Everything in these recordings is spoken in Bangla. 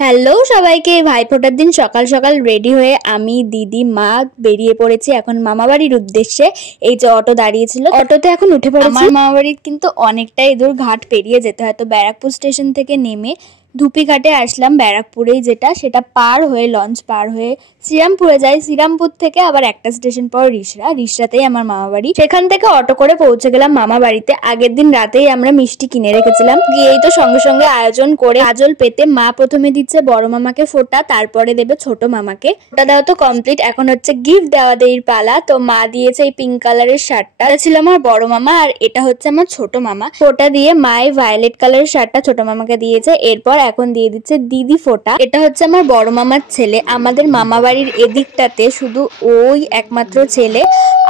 হ্যালো সবাইকে, ভাইফোঁটার দিন সকাল সকাল রেডি হয়ে আমি, দিদি, মা বেরিয়ে পড়েছি এখন মামাবাড়ির উদ্দেশ্যে। এই যে অটো দাঁড়িয়েছিল, অটোতে এখন উঠে পড়েছি। আমার মামাবাড়ির কিন্তু অনেকটাই দূর, ঘাট পেরিয়ে যেতে হয়। তো ব্যারাকপুর স্টেশন থেকে নেমে ধুপিঘাটে আসলাম, ব্যারাকপুরেই যেটা, সেটা পার হয়ে লঞ্চ পার হয়ে শ্রীরামপুরে যাই। শ্রীরামপুর থেকে আবার একটা স্টেশন পর রিষড়াতেই আমার মামা বাড়ি। সেখান থেকে অটো করে পৌঁছে গেলাম মামা বাড়িতে। আগের দিন রাতেই আমরা মিষ্টি কিনে রেখেছিলাম, গিয়েই তো সঙ্গে সঙ্গে আয়োজন করে কাজল পেতে মা প্রথমে দিচ্ছে বড় মামাকে ফোঁটা, তারপরে দেবে ছোট মামাকে। ফোঁটা দেওয়া তো কমপ্লিট, এখন হচ্ছে গিফট দেওয়া দেওয়ার পালা। তো মা দিয়েছে এই পিঙ্ক কালারের শার্টটা, এটা ছিল আমার বড় মামা, আর এটা হচ্ছে আমার ছোট মামা। ফোঁটা দিয়ে মায়ে ভায়োলেট কালারের শার্টটা ছোট মামাকে দিয়েছে। এরপর এখন দিয়ে দিচ্ছে দিদি ফোঁটা, এটা হচ্ছে আমার বড় মামার ছেলে। আমাদের মামা বাড়ির এদিকটাতে শুধু ওই একমাত্র ছেলে,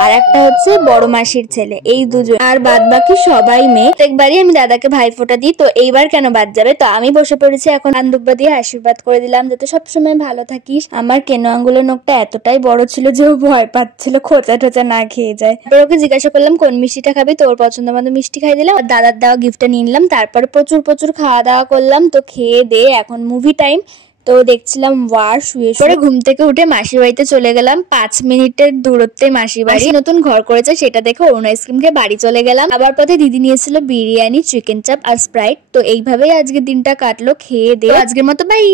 আর একটা হচ্ছে বড় মাসির ছেলে, এই দুজন, আর বাদ বাকি সবাই মেয়ে। প্রত্যেকবারই আমি দাদাকে ভাই ফোঁটা দিই, তো এইবার কেন বাদ যাবে। তো আমি বসে পড়েছি এখন আন্দুব্বা দিয়ে আশীর্বাদ করে দিলাম যাতে সবসময় ভালো থাকিস। আমার কেনো আঙ্গুলের নখটা এতটাই বড় ছিল যে ও ভয় পাচ্ছিল খোঁচা টোচা না খেয়ে যায়। তারপর ওকে জিজ্ঞাসা করলাম কোন মিষ্টিটা খাবি, তোর পছন্দ মতো মিষ্টি খাই দিলাম, আর দাদার দেওয়া গিফটটা নিয়ে নিলাম। তারপরে প্রচুর প্রচুর খাওয়া দাওয়া করলাম। তো খেয়ে দিয়ে এখন মুভি টাইম। তো দেখছিলাম ওয়ার, শুয়ে পরে ঘুম থেকে উঠে মাসির বাড়িতে চলে গেলাম। 5 মিনিটের দূরত্বে মাসির বাড়ি, নতুন ঘর করেছে সেটা দেখে অরুণ আইসক্রিম খেয়ে বাড়ি চলে গেলাম। আবার পথে দিদি নিয়েছিল বিরিয়ানি, চিকেন চাপ আর স্প্রাইট। তো এইভাবেই আজকের দিনটা কাটলো খেয়ে দিয়ে। আজকের মতো বাই।